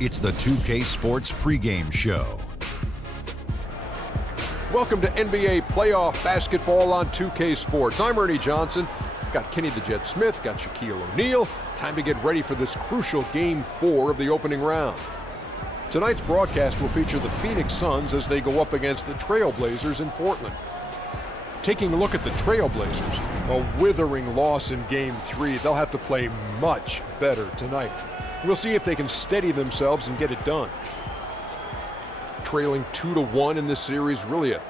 It's the 2K Sports pregame show. Welcome to NBA playoff basketball on 2K Sports. I'm Ernie Johnson. Got Kenny the Jet Smith, got Shaquille O'Neal. Time to get ready for this crucial Game 4 of the opening round. Tonight's broadcast will feature the Phoenix Suns as they go up against the Trailblazers in Portland. Taking a look at the Trailblazers, a withering loss in Game 3. They'll have to play much better tonight. We'll see if they can steady themselves and get it done. Trailing 2-1 in this series, really a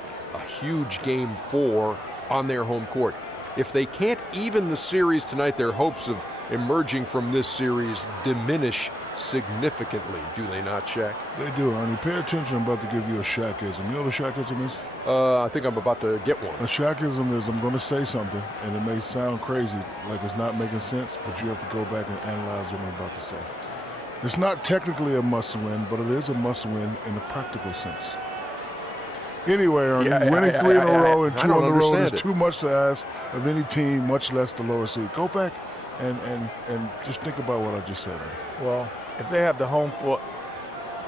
huge Game 4 on their home court. If they can't even the series tonight, their hopes of emerging from this series diminish significantly, do they not, Shaq? They do, Ernie. Pay attention, I'm about to give you a Shaqism. You know what a Shaqism is? I think I'm about to get one. A Shaqism is I'm going to say something, and it may sound crazy, like it's not making sense, but you have to go back and analyze what I'm about to say. It's not technically a must-win, but it is a must-win in a practical sense. Anyway, Ernie, winning 3 in a row and 2 on the road is too much to ask of any team, much less the lower seed. Go back and just think about what I just said, Ernie. Well, if they have the home court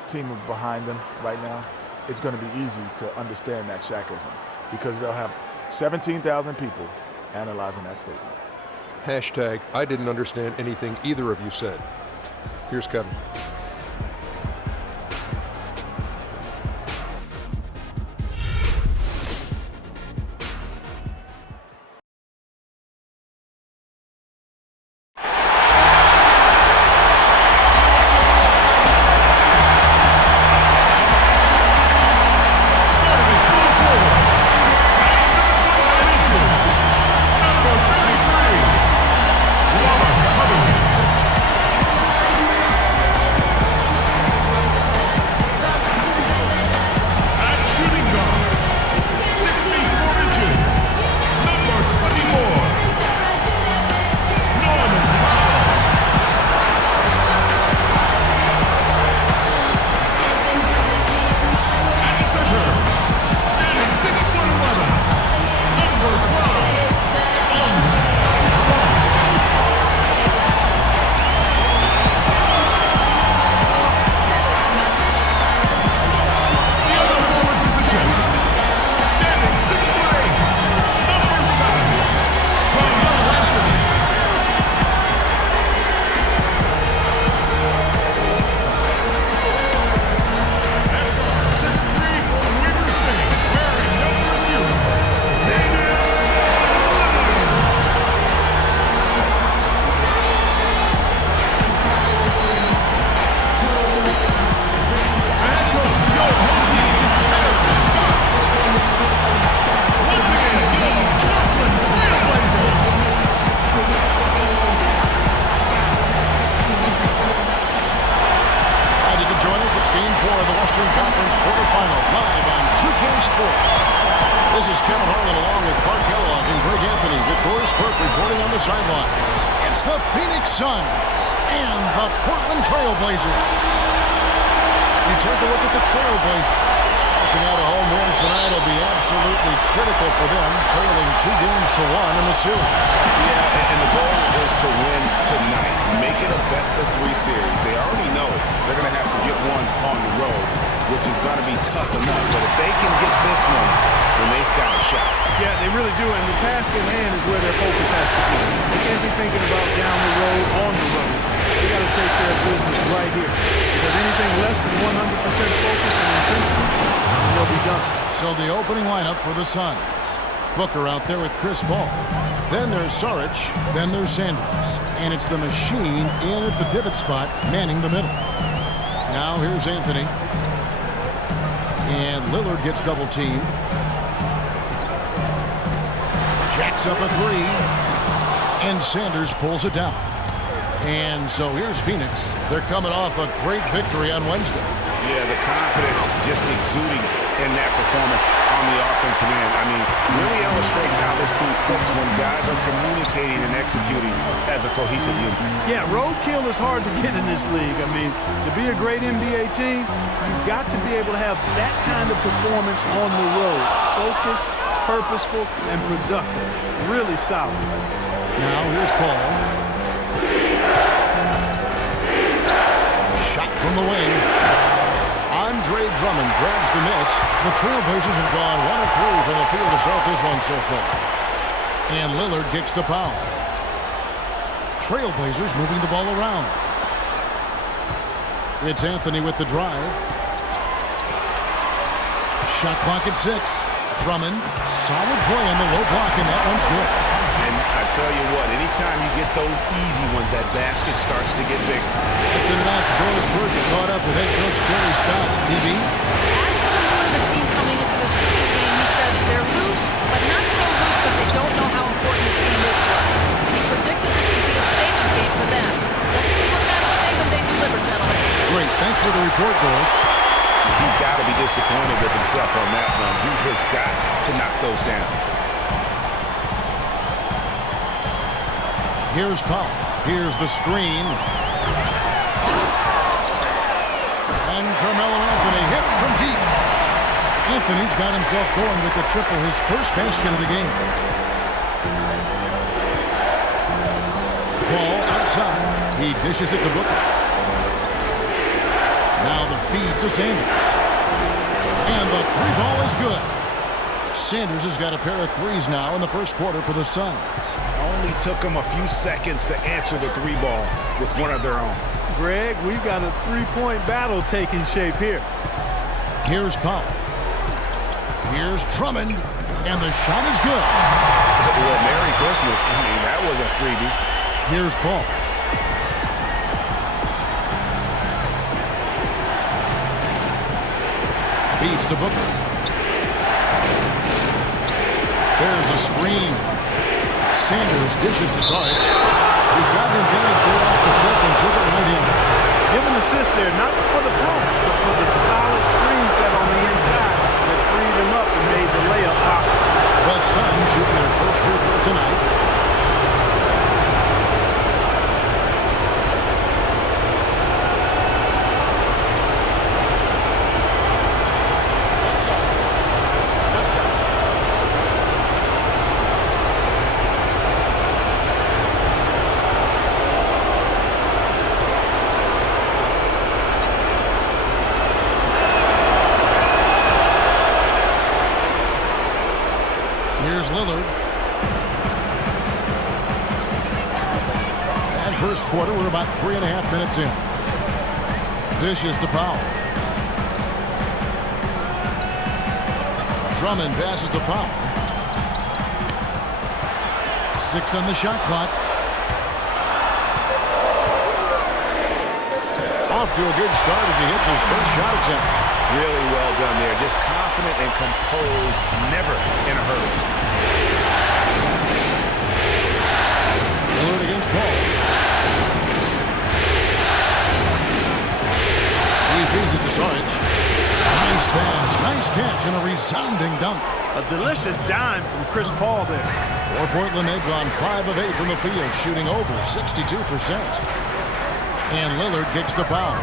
team behind them right now, it's going to be easy to understand that Shaqism because they'll have 17,000 people analyzing that statement. Hashtag, I didn't understand anything either of you said. Here's Kevin. It's the Phoenix Suns and the Portland Trailblazers. You take a look at the Trailblazers. Scratching out a home win tonight will be absolutely critical for them, trailing 2-1 in the series. Yeah, and the goal is to win tonight. Make it a best-of-3 series. They already know they're going to have to get one on the road, which is going to be tough enough. But if they can get this one, then they've got a shot. Yeah, they really do, and the task in hand is where their focus has to be. They can't be thinking about down the road, on the road. They got to take care of business right here, because anything less than 100% focus and intensity, they'll be done. So the opening lineup for the Suns. Booker out there with Chris Paul. Then there's Saric. Then there's Sanders. And it's the machine in at the pivot spot, manning the middle. Now here's Anthony. And Lillard gets double-teamed. Jacks up a three. And Sanders pulls it down. And so here's Phoenix. They're coming off a great victory on Wednesday. Yeah, the confidence just exuding in that performance on the offensive end. I mean, really illustrates how this team clicks when guys are communicating and executing as a cohesive unit. Yeah, roadkill is hard to get in this league. I mean, to be a great NBA team, you've got to be able to have that kind of performance on the road. Focused, purposeful, and productive. Really solid. Now here's Paul. Shot from the wing. Andre Drummond grabs the miss. The Trailblazers have gone 1 of 3 from the field to start this one so far. And Lillard kicks to Powell. Trailblazers moving the ball around. It's Anthony with the drive. Shot clock at 6. Drummond, solid play on the low block, and that one's good. And I tell you what, anytime you get those easy ones, that basket starts to get bigger. It's in and out. Doris Burke caught up with head coach Jerry Stotts. DB. As for the mood of the team coming into this crucial game, he said they're loose, but not so loose that they don't know how important this game is to us. He predicted this would be a statement game for them. Let's see what kind of statement they deliver, gentlemen. Great. Thanks for the report, Doris. He's got to be disappointed with himself on that one. He has got to knock those down. Here's Powell. Here's the screen. And Carmelo Anthony hits from deep. Anthony's got himself going with the triple, his first basket of the game. Ball outside. He dishes it to Booker. Now the feed to Sanders. And the three ball is good. Sanders has got a pair of threes now in the first quarter for the Suns. Only took them a few seconds to answer the three ball with one of their own. Greg, we've got a three-point battle taking shape here. Here's Powell. Here's Drummond. And the shot is good. Well, Merry Christmas. I mean, that was a freebie. Here's Paul. Feeds to Booker. There's a screen. Sanders dishes to Sarge. He got an advantage there off the pick and took it right in. Give an assist there, not for the pass, but for the solid screen set on the inside that freed him up and made the layup possible. The Suns shooting their first free throw tonight. Here's Lillard. And first quarter, we're about 3.5 minutes in. Dishes to Powell. Drummond passes to Powell. 6 on the shot clock. Off to a good start as he hits his first shot attempt. Really well done there. Just confident and composed, never in a hurry. Lillard against Paul. He feeds it to Sarge. Nice pass, nice catch, and a resounding dunk. A delicious dime from Chris Paul there. For Portland, they've gone 5 of 8 from the field, shooting over 62%. And Lillard kicks to Powell.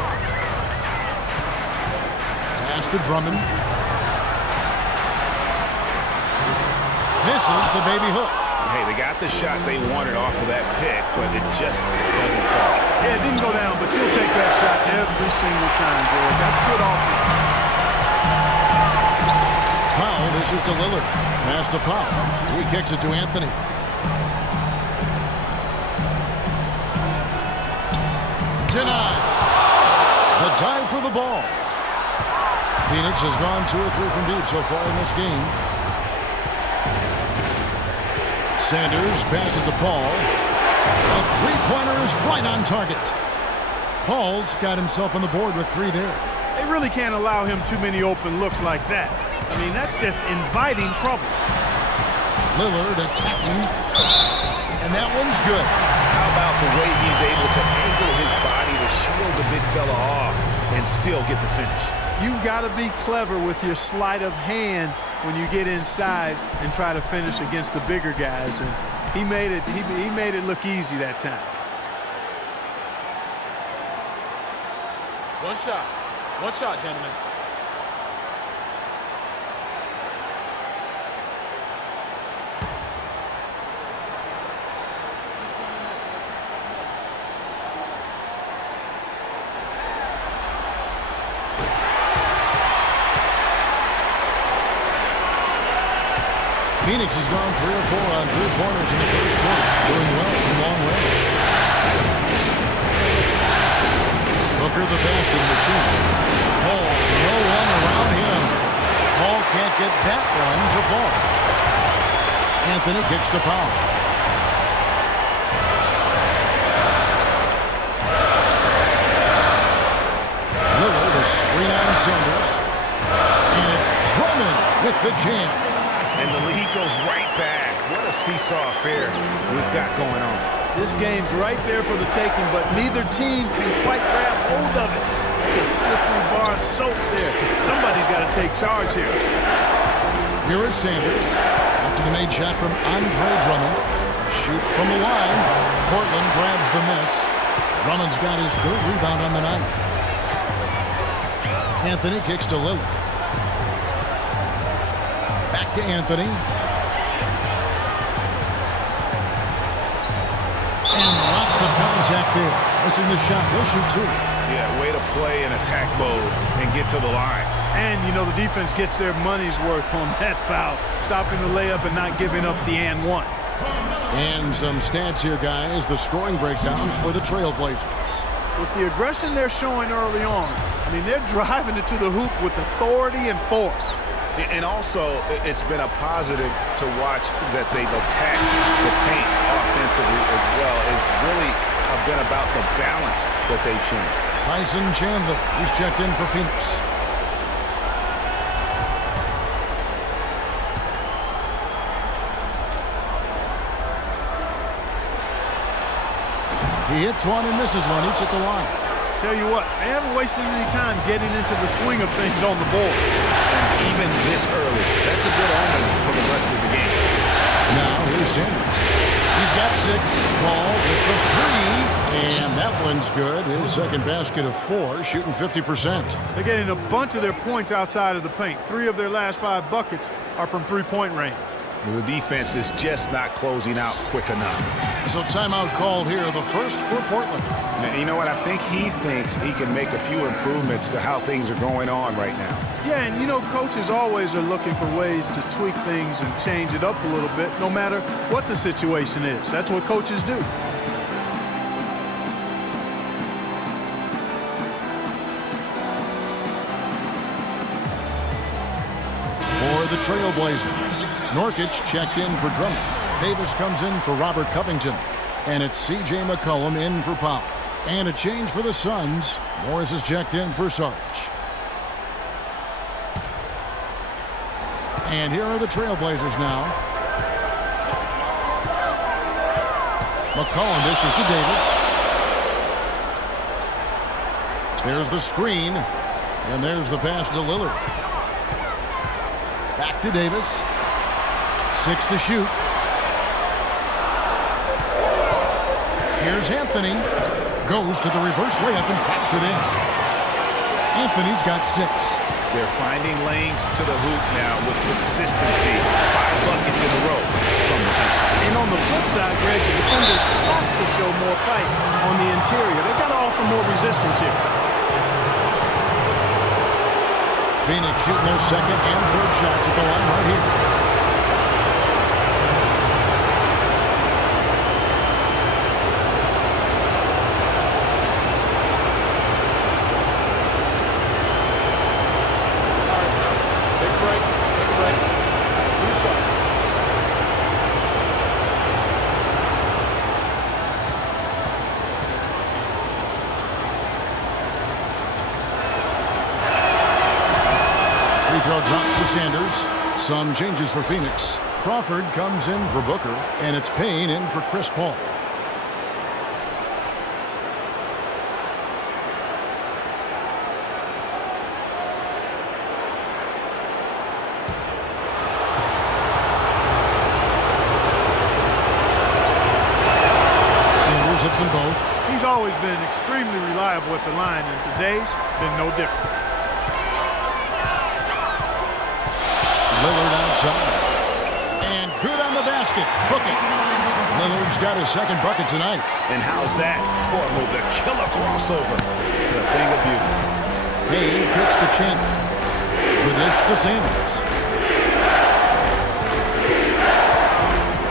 Pass to Drummond. Misses the baby hook. Hey, they got the shot they wanted off of that pick, but it just doesn't fall. Yeah, it didn't go down, but you'll take that shot every single time, Greg. That's good offense. Powell dishes to Lillard. Pass to Powell. He kicks it to Anthony. Denied. The dive for the ball. Phoenix has gone 2 or 3 from deep so far in this game. Sanders passes to Paul. A three-pointer is right on target. Paul's got himself on the board with 3 there. They really can't allow him too many open looks like that. I mean, that's just inviting trouble. Lillard attacking. And that one's good. How about the way he's able to angle his body to shield the big fella off and still get the finish? You've got to be clever with your sleight of hand when you get inside and try to finish against the bigger guys. And he made it look easy that time. One shot, gentlemen. Phoenix has gone 3 of 4 on 3-pointers in the first quarter, doing well from long range. Booker, the basket machine. Paul, no one around him. Paul can't get that one to fall. Anthony kicks to Powell. Lillard, a screen on Sanders. And it's Drummond with the jam. And the lead goes right back. What a seesaw affair we've got going on. This game's right there for the taking, but neither team can quite grab hold of it. Like a slippery bar of soap there. Somebody's got to take charge here. Here is Sanders. After the made shot from Andre Drummond. Shoots from the line. Portland grabs the miss. Drummond's got his 3rd rebound on the night. Anthony kicks to Lillard. Back to Anthony. And lots of contact there. Missing the shot. He'll shoot 2. Yeah, way to play in attack mode and get to the line. And, you know, the defense gets their money's worth on that foul, stopping the layup and not giving up the and one. And some stats here, guys. The scoring breakdown for the Trailblazers. With the aggression they're showing early on, I mean, they're driving it to the hoop with authority and force. And also, it's been a positive to watch that they've attacked the paint offensively as well. It's really been about the balance that they've shown. Tyson Chandler, he's checked in for Phoenix. He hits one and misses one, each at the line. Tell you what, they haven't wasted any time getting into the swing of things on the board. And even this early, that's a good omen for the rest of the game. Now here's Sanders. He's got 6. Paul with the 3. And that one's good. His second basket of 4, shooting 50%. They're getting a bunch of their points outside of the paint. 3 of their last 5 buckets are from three-point range. The defense is just not closing out quick enough. So timeout called here, the first for Portland. Now, you know what? I think he thinks he can make a few improvements to how things are going on right now. Yeah, and you know, coaches always are looking for ways to tweak things and change it up a little bit, no matter what the situation is. That's what coaches do. For the Trailblazers, Nurkic checked in for Drummond. Davis comes in for Robert Covington. And it's C.J. McCollum in for Powell. And a change for the Suns. Morris is checked in for Sarge. And here are the Trailblazers now. McCollum dishes to Davis. There's the screen. And there's the pass to Lillard. Back to Davis. 6 to shoot. Here's Anthony. Goes to the reverse layup and pops it in. Anthony's got 6. They're finding lanes to the hoop now with consistency. 5 buckets in a row from the paint. And on the flip side, Greg, the defenders have to show more fight on the interior. They've got to offer more resistance here. Phoenix shooting their second and third shots at the line right here. Throw drop for Sanders. Some changes for Phoenix. Crawford comes in for Booker, and it's Payne in for Chris Paul. Sanders hits them both. He's always been extremely reliable at the line, and today's been no different. Lillard outside. And good on the basket. Booking. Lillard's got his second bucket tonight. And how's that for a move? The killer crossover. It's a thing of beauty. Payne kicks to Chandler. The dish to Sanders.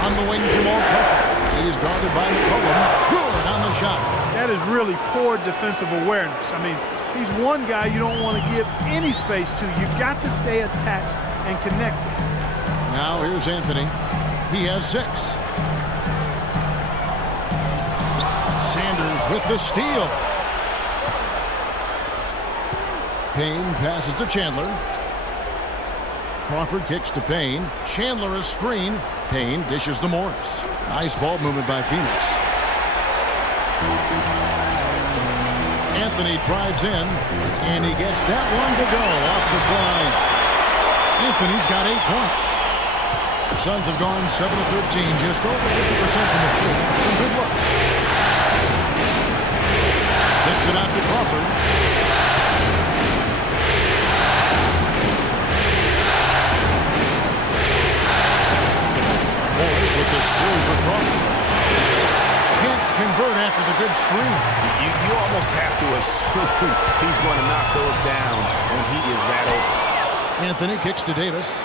On the wing, Jamal Crawford. He's guarded by McCollum. Good on the shot. That is really poor defensive awareness. I mean, he's one guy you don't want to give any space to. You've got to stay attached and connected. Now here's Anthony. He has 6. Sanders with the steal. Payne passes to Chandler. Crawford kicks to Payne. Chandler a screen. Payne dishes to Morris. Nice ball movement by Phoenix. Anthony drives in, and he gets that one to go off the fly. Anthony's got 8 points. The Suns have gone 7 of 13, just over 50% from the floor. Some good looks. Kicks it out to Crawford. Morris with the screen for Crawford. Can't convert after the good screen. You almost have to assume he's going to knock those down when he is that open. Anthony kicks to Davis.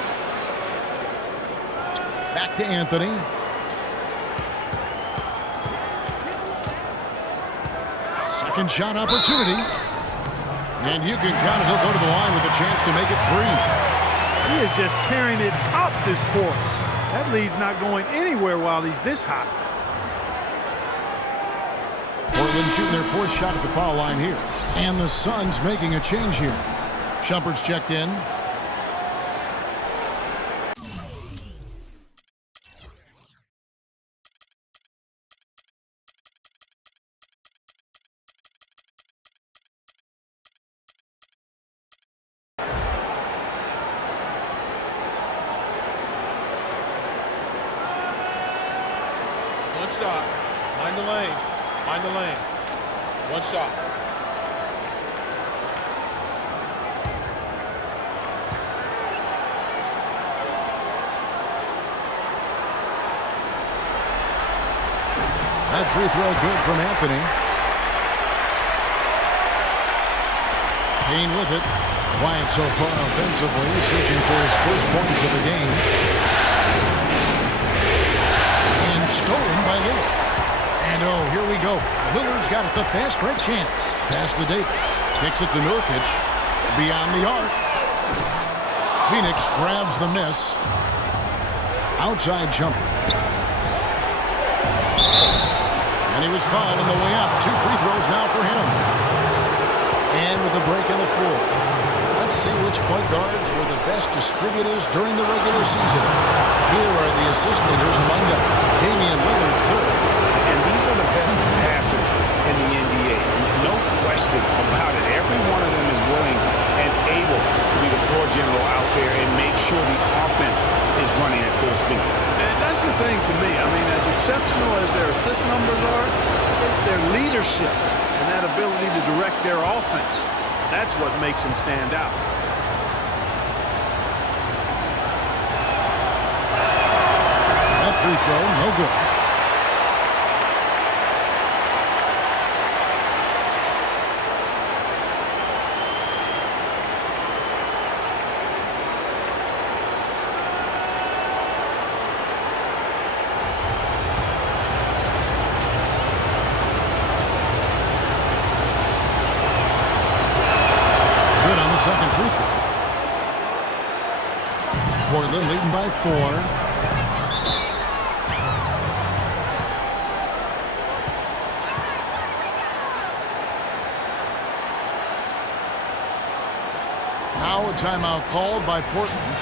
Back to Anthony. Second shot opportunity. And you can count it. He'll go to the line with a chance to make it 3. He is just tearing it up this quarter. That lead's not going anywhere while he's this hot. Portland shooting their 4th shot at the foul line here. And the Suns making a change here. Shumpert's checked in. One shot. Mind the lanes. Mind the lanes. One shot. That free throw good from Anthony. Payne with it. Quiet so far offensively, searching for his first points of the game. And stolen by Lillard. And oh, here we go. Lillard's got it, the fast break chance. Pass to Davis. Kicks it to Nurkic. Beyond the arc. Phoenix grabs the miss. Outside jumper. And he was fouled on the way up. 2 free throws now for him. And with a break on the floor. Let's see which point guards were the best distributors during the regular season. Here are the assist leaders among them. Damian Lillard third. And these are the best passers in the NBA. No question about it. Every one of them is willing and able to be the floor general out there and make sure the offense is running at full speed. And that's the thing to me. I mean, as exceptional as their assist numbers are, it's their leadership and that ability to direct their offense. That's what makes them stand out. That free throw, no good. Second free throw. Portland leading by 4. Now a timeout called by Portland.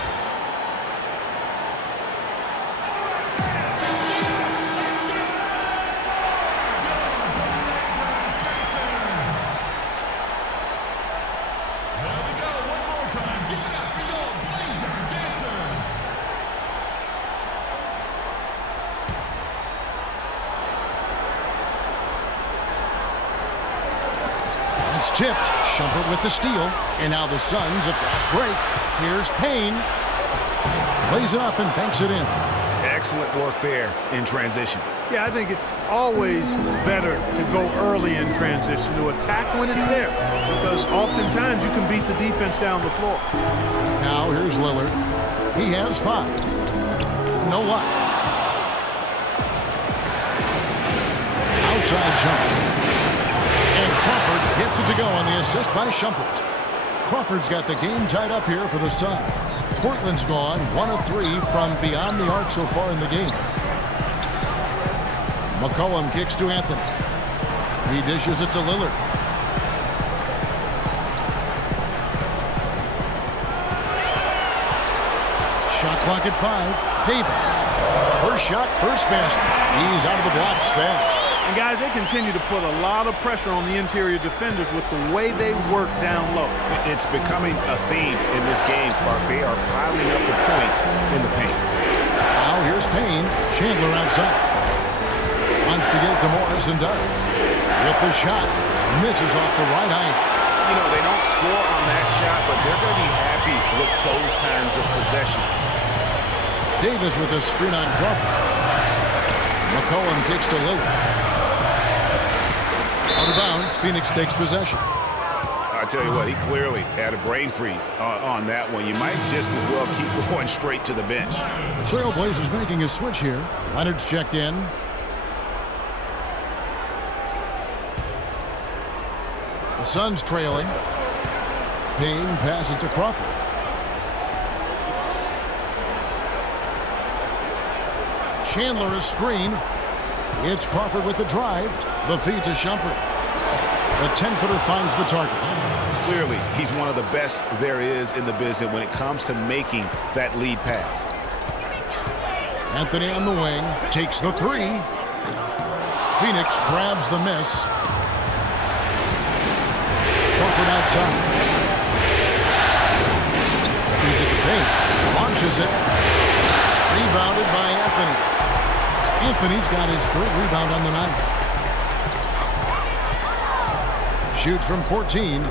It's tipped. Shumpert with the steal. And now the Suns, a fast break. Here's Payne. Plays it up and banks it in. excellent work there in transition. Yeah, I think it's always better to go early in transition, to attack when it's there, because oftentimes you can beat the defense down the floor. Now here's Lillard. He has 5. No luck. Outside jumper. And Crawford gets it to go on the assist by Shumpert. Crawford's got the game tied up here for the Suns. Portland's gone 1 of 3 from beyond the arc so far in the game. McCollum kicks to Anthony. He dishes it to Lillard. Shot clock at 5. Davis. First shot, first basket. He's out of the blocks fast. And guys, they continue to put a lot of pressure on the interior defenders with the way they work down low. It's becoming a theme in this game, Clark. They are piling up the points in the paint. Now here's Payne. Chandler outside. Wants to get it to Morris and does. With the shot, misses off the right eye. You know, they don't score on that shot, but they're going to be happy with those kinds of possessions. Davis with a screen on Crawford. McCollum kicks to Lillard. Out of bounds, Phoenix takes possession. I tell you what, he clearly had a brain freeze on that one. You might just as well keep going straight to the bench. The Trailblazers making a switch here. Leonard's checked in. The Suns trailing. Payne passes to Crawford. Chandler is screen. It's Crawford with the drive. The feed to Shumpert. The 10-footer finds the target. Clearly, he's one of the best there is in the business when it comes to making that lead pass. Anthony on the wing. Takes the 3. Phoenix grabs the miss. Crawford outside. Feeds it to Payne. Launches it. Rebounded by Anthony. Anthony's got his 3rd rebound on the night. Shoots from 14.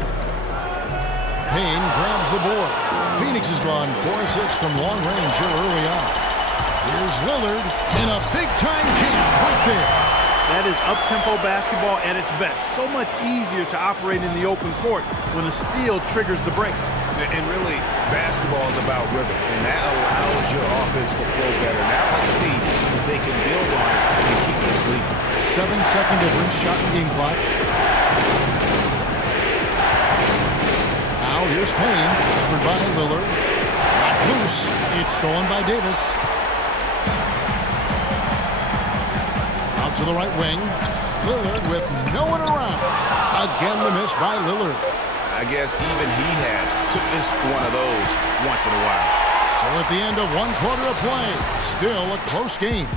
Payne grabs the board. Phoenix has gone 4-6 from long range here early on. Here's Lillard in a big-time jam right there. That is up-tempo basketball at its best. So much easier to operate in the open court when a steal triggers the break. And really, basketball is about rhythm, and that allows your offense to flow better. Now let's see if they can build on it and keep this lead. 7-second difference, shot and game clock. Now here's Payne, covered by Lillard. Not loose. It's stolen by Davis. Out to the right wing. Lillard with no one around. Again the miss by Lillard. I guess even he to miss one of those once in a while. So at the end of 1 quarter of play, still a close game.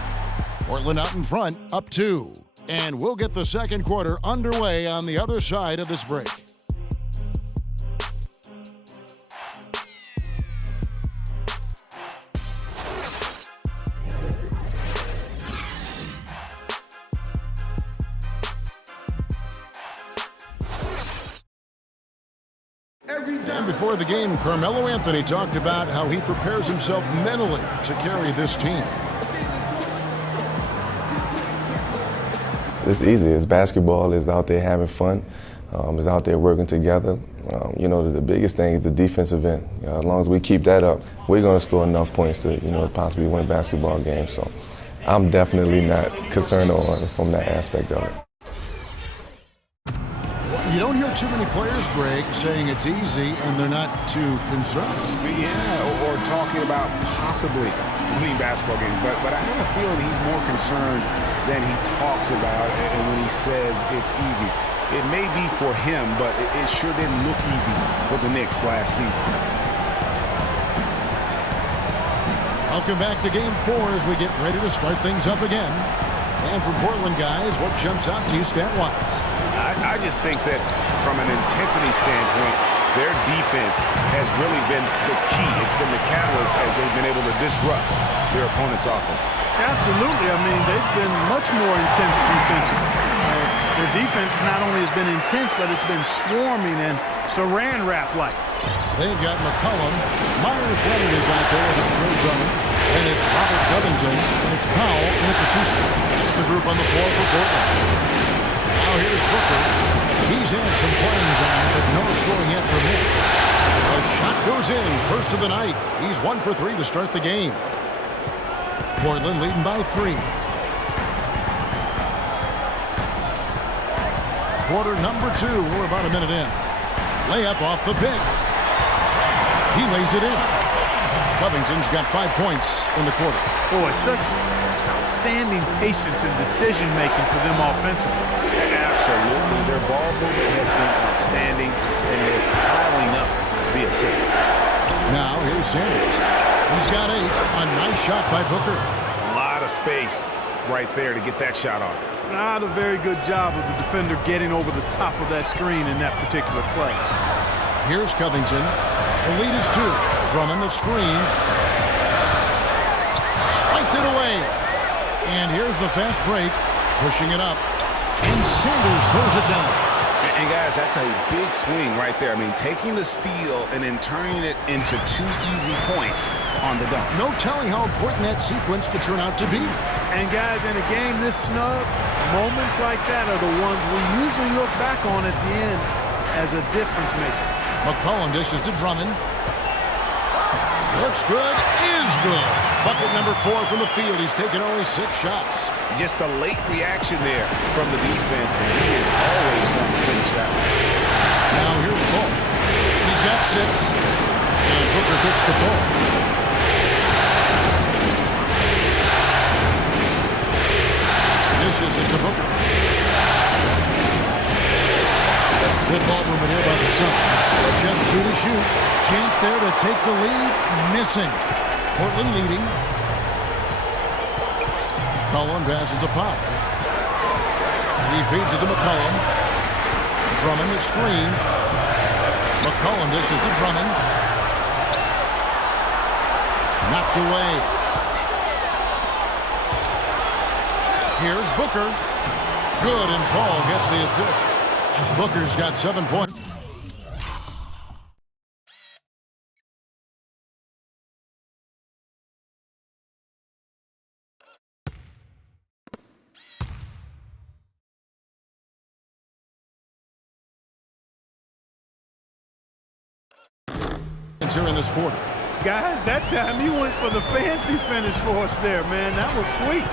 Portland out in front, up 2. And we'll get the second quarter underway on the other side of this break. And before the game, Carmelo Anthony talked about how he prepares himself mentally to carry this team. It's easy. It's basketball. It's out there having fun. It's out there working together. You know, the biggest thing is the defensive end. As long as we keep that up, we're going to score enough points to, possibly win basketball games. So I'm definitely not concerned from that aspect of it. You don't hear too many players, Greg, saying it's easy and they're not too concerned. Yeah, or talking about possibly winning basketball games. But I have a feeling he's more concerned than he talks about and when he says it's easy. It may be for him, but it sure didn't look easy for the Knicks last season. Welcome back to Game 4 as we get ready to start things up again. And for Portland, guys, what jumps out to you stat-wise? I just think that from an intensity standpoint, their defense has really been the key. It's been the catalyst as they've been able to disrupt their opponent's offense. Absolutely. I mean, they've been much more intense defensively. Their defense not only has been intense, but it's been swarming and saran wrap-like. They've got McCollum. Myers Leonard is out there with Andre Drummond. And it's Robert Covington. And it's Powell in at the 2 spot. That's the group on the floor for Portland. Now here's Booker. He's had some playing time, but no scoring yet from him. The shot goes in. First of the night. He's 1 for 3 to start the game. Portland leading by 3. Quarter number 2. We're about a minute in. Layup off the pick. He lays it in. Covington's got 5 points in the quarter. Boy, such outstanding patience and decision-making for them offensively. Absolutely. Their ball movement has been outstanding, and they're piling up the assists. Now here's Sanders. He's got 8. A nice shot by Booker. A lot of space right there to get that shot off. Not a very good job of the defender getting over the top of that screen in that particular play. Here's Covington. The lead is 2. Drummond the screen. Swiped it away. And here's the fast break. Pushing it up. And Sanders throws it down. And guys, that's a big swing right there. I mean, taking the steal and then turning it into 2 easy points on the dunk. No telling how important that sequence could turn out to be. And guys, in a game this snug, moments like that are the ones we usually look back on at the end as a difference maker. McCollum dishes to Drummond. Looks good, is good. Bucket number 4 from the field. He's taken only 6 shots. Just a late reaction there from the defense, and he is always going to finish that one. Now here's Paul. He's got 6. And Booker gets the ball. Dishes it to Booker. Good ball movement here by the Suns. Just 2 to shoot. Chance there to take the lead. Missing. Portland leading. McCollum passes to Powell. He feeds it to McCollum. Drummond the screen. McCollum dishes to Drummond. Knocked away. Here's Booker. Good, and Paul gets the assist. Booker's got 7 points. Here in this quarter. Guys, that time he went for the fancy finish for us there, man. That was sweet.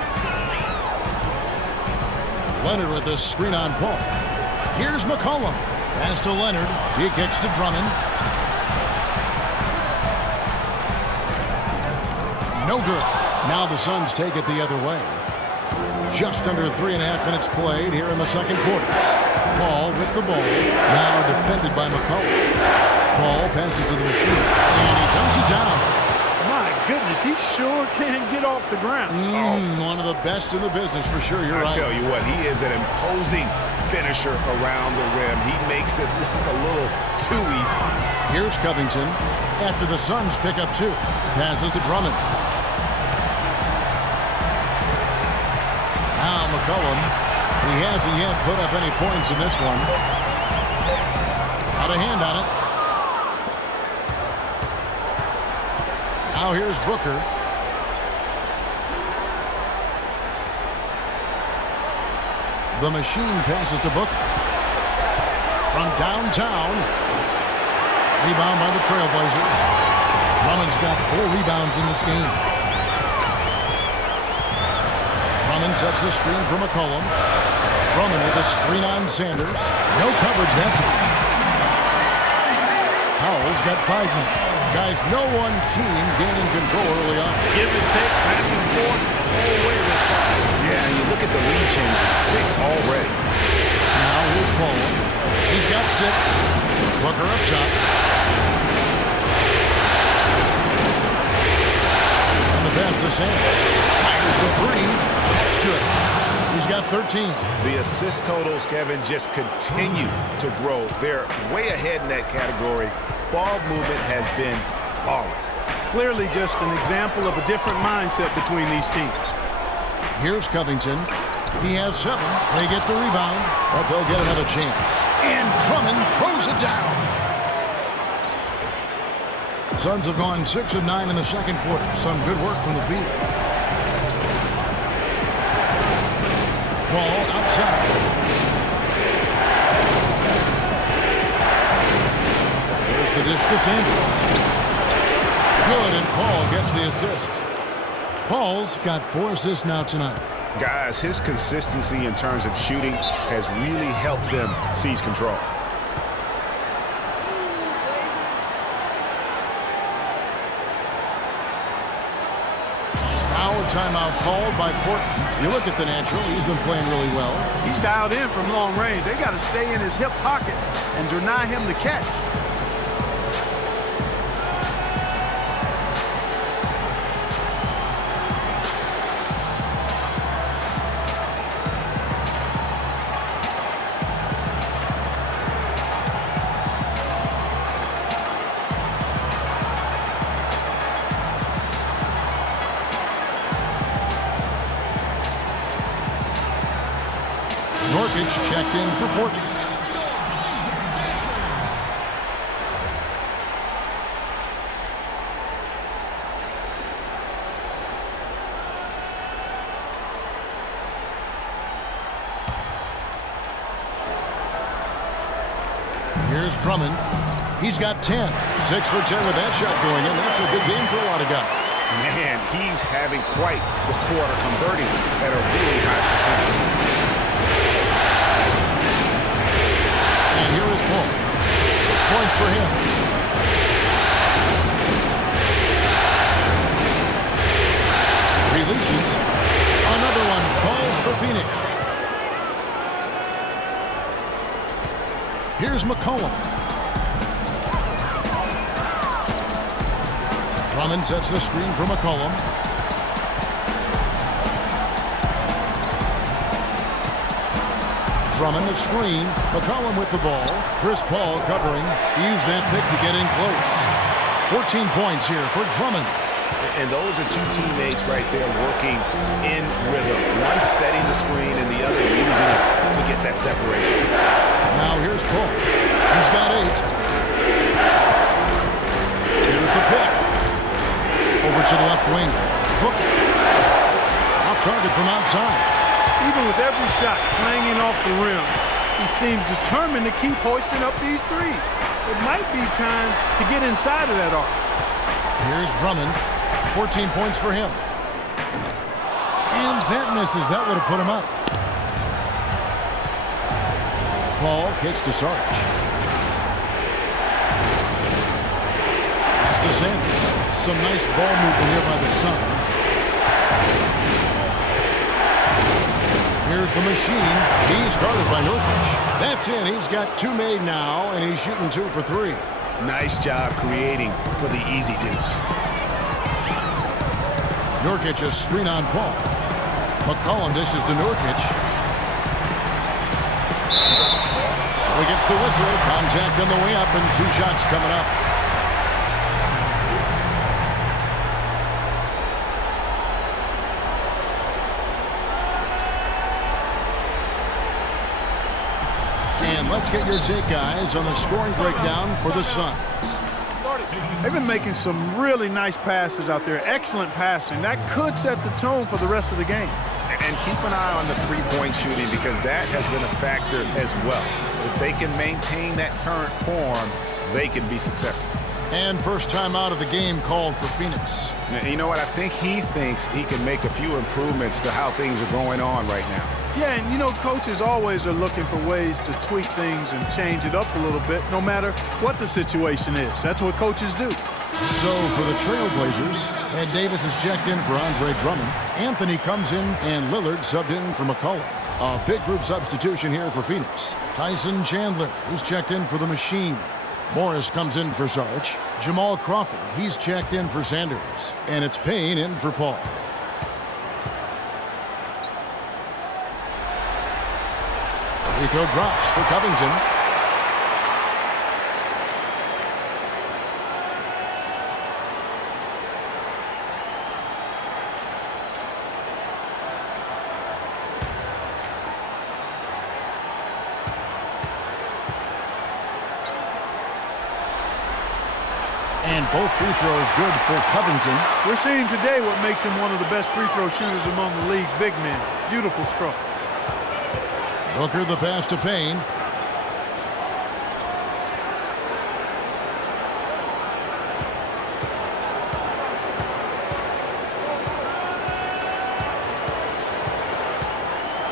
Leonard with the screen on Paul. Here's McCollum. Pass to Leonard. He kicks to Drummond. No good. Now the Suns take it the other way. Just under 3.5 minutes played here in the second quarter. Paul with the ball. Now defended by McCollum. Paul passes to the machine, and he dunks it down. My goodness, he sure can get off the ground. One of the best in the business for sure. You're right. I tell you what, he is an imposing finisher around the rim. He makes it look a little too easy. Here's Covington after the Suns pick up 2. Passes to Drummond. Now McCollum. He hasn't yet put up any points in this one. Got a hand on it. Now here's Booker. The machine passes to Booker. From downtown. Rebound by the Trailblazers. Drummond's got 4 rebounds in this game. Drummond sets the screen for McCollum. Drummond with a screen on Sanders. No coverage, that's it. Powell's got 5 men. Guys, no one team gaining control early on. Give and take, back and forth, the whole way this far. Yeah, and you look at the lead changes, 6 already. Now here's Paul. He's got 6. Booker up top. And the pass to Sanders. Fires the 3. That's good. He's got 13. The assist totals, Kevin, just continue to grow. They're way ahead in that category. Ball movement has been flawless. Clearly just an example of a different mindset between these teams. Here's Covington. He has 7. They get the rebound, but they'll get another chance. And Drummond throws it down. Suns have gone 6 of 9 in the second quarter. Some good work from the field. Ball outside. There's the dish to Sanders. Good, and Paul gets the assist. Paul's got 4 assists now tonight. Guys, his consistency in terms of shooting has really helped them seize control. Timeout called by Portland. You look at the natural, he's been playing really well. He's dialed in from long range. They got to stay in his hip pocket and deny him the catch. Nurkic checked in for Portland. Here's Drummond. He's got 10. 6 for 10 with that shot going in. That's a good game for a lot of guys. Man, he's having quite the quarter, converting at a really high percentage. And here is Paul. 6 points for him. Releases. Another one falls for Phoenix. Here's McCollum. Drummond sets the screen for McCollum. Drummond the screen. McCollum with the ball. Chris Paul covering. He used that pick to get in close. 14 points here for Drummond. And those are two teammates right there working in rhythm. One setting the screen and the other using it to get that separation. Now here's Paul. He's got 8. Here's the pick. Over to the left wing. Hook. Off target from outside. Even with every shot clanging off the rim, he seems determined to keep hoisting up these threes. It might be time to get inside of that arc. Here's Drummond. 14 points for him. And that misses. That would have put him up. Paul kicks to Sarge. Pass to Sanders. Some nice ball movement here by the Suns. Here's the machine. He's guarded by Nurkic. That's in. He's got 2 made now, and he's shooting 2 for 3. Nice job creating for the easy deuce. Nurkic a screen on Paul. McCollum dishes to Nurkic. So he gets the whistle. Contact on the way up, and 2 shots coming up. And let's get your take, guys, on the scoring breakdown for the Suns. They've been making some really nice passes out there. Excellent passing. That could set the tone for the rest of the game. And keep an eye on the three-point shooting because that has been a factor as well. If they can maintain that current form, they can be successful. And first time out of the game called for Phoenix. You know what? I think he thinks he can make a few improvements to how things are going on right now. Yeah, and you know, coaches always are looking for ways to tweak things and change it up a little bit, no matter what the situation is. That's what coaches do. So for the Trailblazers, Ed Davis is checked in for Andre Drummond. Anthony comes in, and Lillard subbed in for McCollum. A big group substitution here for Phoenix. Tyson Chandler is checked in for the Machine. Morris comes in for Sarge. Jamal Crawford, he's checked in for Sanders. And it's Payne in for Paul. Free throw drops for Covington. And both free throws good for Covington. We're seeing today what makes him one of the best free throw shooters among the league's big men. Beautiful stroke. Booker the pass to Payne.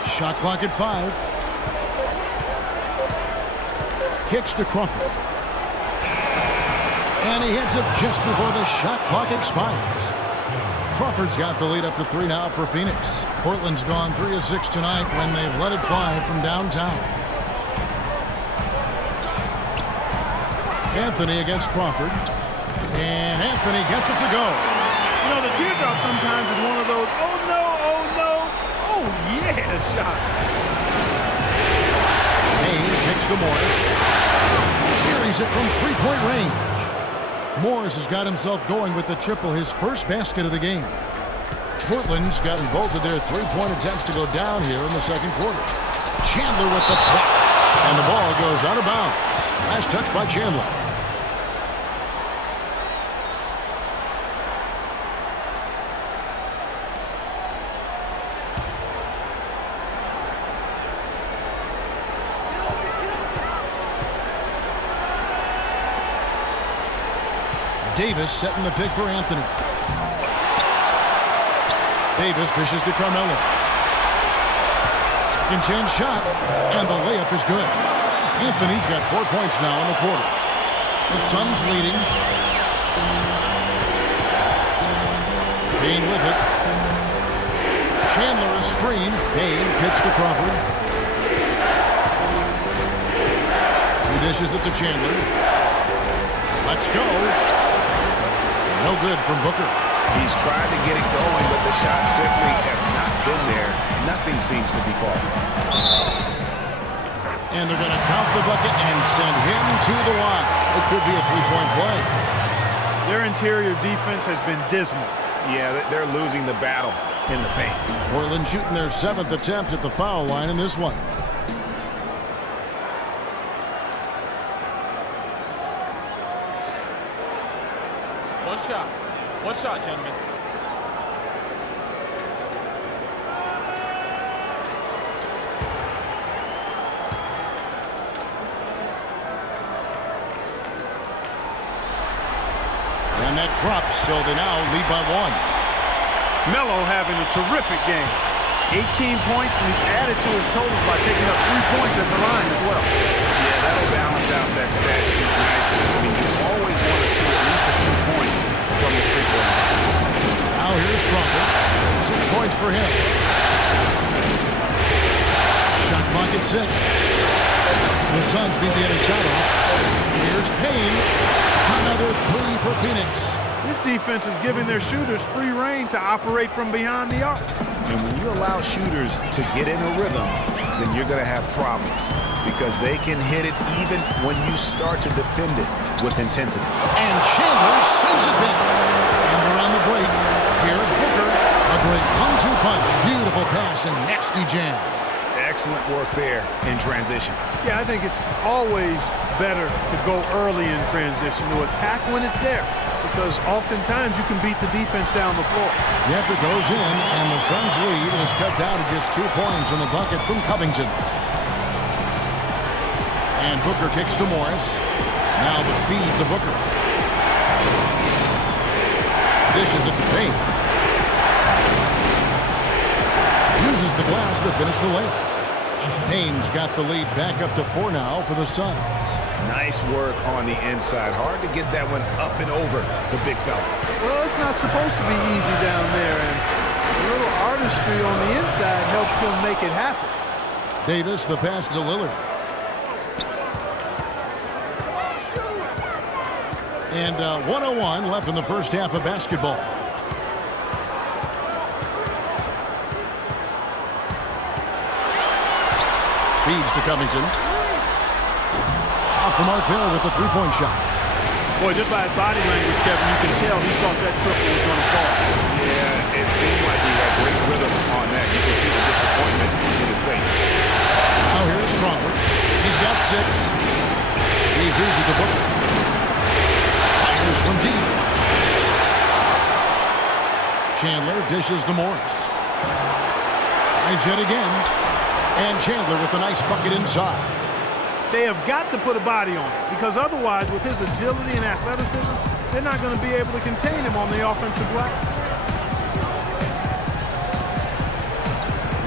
Shot clock at 5. Kicks to Crawford. And he hits it just before the shot clock expires. Crawford's got the lead up to 3 now for Phoenix. Portland's gone 3 of 6 tonight when they've let it fly from downtown. Anthony against Crawford. And Anthony gets it to go. You know, the teardrop sometimes is one of those, oh no, oh yeah, shots. Payne kicks to Morris. Carries it from three-point range. Morris has got himself going with the triple, his first basket of the game. Portland's gotten both of their three-point attempts to go down here in the second quarter. Chandler with the block. And the ball goes out of bounds. Last touch by Chandler. Davis setting the pick for Anthony. Davis dishes to Carmelo. Second chance shot, and the layup is good. Anthony's got 4 points now in the quarter. The Suns leading. Payne with it. Chandler a screen. Payne pitch to Crawford. He dishes it to Chandler. Let's go. No good from Booker. He's tried to get it going, but the shots simply have not been there. Nothing seems to be falling. And they're going to count the bucket and send him to the line. It could be a three-point play. Their interior defense has been dismal. Yeah, they're losing the battle in the paint. Portland shooting their 7th attempt at the foul line in this one. One shot, gentlemen. And that drops, so they now lead by 1. Melo having a terrific game. 18 points, and he's added to his totals by picking up 3 points at the line as well. Yeah, that'll balance out that stat sheet nicely. I mean, you always want to see at least a few points from the three-point line. Now here's Crawford. 6 points for him. Shot clock at 6. The Suns need to get a shot off. Here's Payne. Another 3 for Phoenix. This defense is giving their shooters free rein to operate from behind the arc. And when you allow shooters to get in a rhythm, then you're going to have problems because they can hit it even when you start to defend it with intensity. And Chandler sends it back. And around the break, here's Booker. A great 1-2 punch. Beautiful pass and nasty jam. Excellent work there in transition. Yeah, I think it's always better to go early in transition, to attack when it's there, because oftentimes you can beat the defense down the floor. Yep, it goes in, and the Suns' lead is cut down to just 2 points in the bucket from Covington. And Booker kicks to Morris. Now the feed to Booker. Dishes it to Payne. Uses the glass to finish the layup. Payne's got the lead back up to 4 now for the Suns. Nice work on the inside. Hard to get that one up and over the big fella. Well, it's not supposed to be easy down there, and a little artistry on the inside helps him make it happen. Davis, the pass to Lillard. And 1:01 left in the first half of basketball. Feeds to Covington. Off the mark there with the three-point shot. Boy, just by his body language, Kevin, you can tell he thought that triple was going to fall. Yeah, it seemed like he had great rhythm on that. You can see the disappointment in his face. Now here's Crawford. He's got 6. He feeds it to Booker. Fires from from deep. Chandler dishes to Morris. Tries yet again. And Chandler with a nice bucket inside. They have got to put a body on it, because otherwise, with his agility and athleticism, they're not going to be able to contain him on the offensive glass.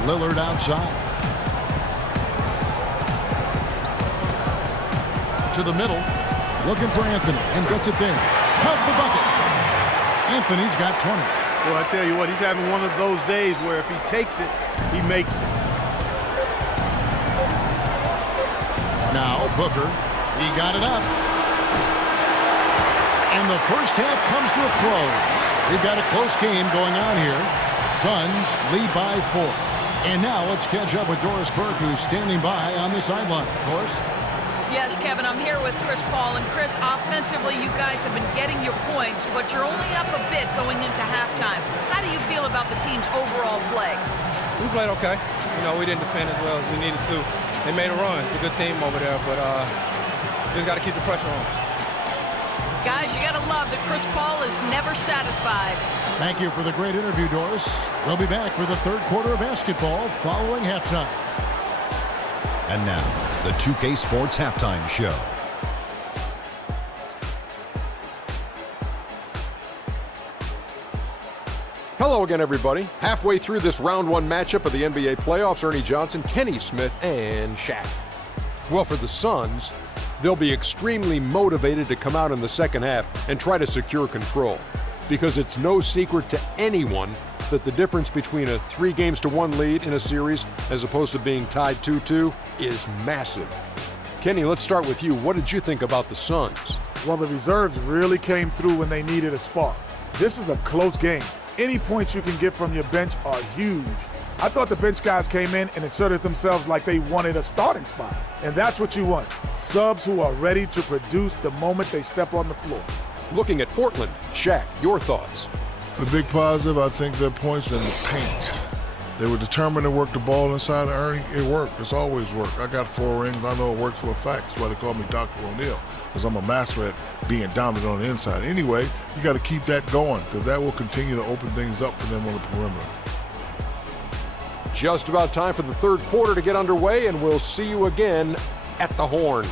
Lillard outside. To the middle. Looking for Anthony, and gets it there. Cut the bucket. Anthony's got 20. Well, I tell you what, he's having one of those days where if he takes it, he makes it. Now Booker, he got it up. And the first half comes to a close. We've got a close game going on here. Suns lead by 4. And now let's catch up with Doris Burke, who's standing by on the sideline. Doris? Yes, Kevin, I'm here with Chris Paul. And Chris, offensively, you guys have been getting your points, but you're only up a bit going into halftime. How do you feel about the team's overall play? We played okay. You know, we didn't defend as well as we needed to. They made a run. It's a good team over there, but just got to keep the pressure on. Guys, you got to love that Chris Paul is never satisfied. Thank you for the great interview, Doris. We'll be back for the third quarter of basketball following halftime. And now, the 2K Sports Halftime Show. Hello again, everybody. Halfway through this round one matchup of the NBA playoffs, Ernie Johnson, Kenny Smith, and Shaq. Well, for the Suns, they'll be extremely motivated to come out in the second half and try to secure control, because it's no secret to anyone that the difference between a 3-1 lead in a series as opposed to being tied 2-2 is massive. Kenny, let's start with you. What did you think about the Suns? Well, the reserves really came through when they needed a spark. This is a close game. Any points you can get from your bench are huge. I thought the bench guys came in and inserted themselves like they wanted a starting spot. And that's what you want. Subs who are ready to produce the moment they step on the floor. Looking at Portland, Shaq, your thoughts? The big positive, I think, their points in the paint. They were determined to work the ball inside of Ernie. It worked. It's always worked. I got 4 rings. I know it works for a fact. That's why they call me Dr. O'Neal, because I'm a master at being dominant on the inside. Anyway, you got to keep that going, because that will continue to open things up for them on the perimeter. Just about time for the third quarter to get underway, and we'll see you again at the Horn.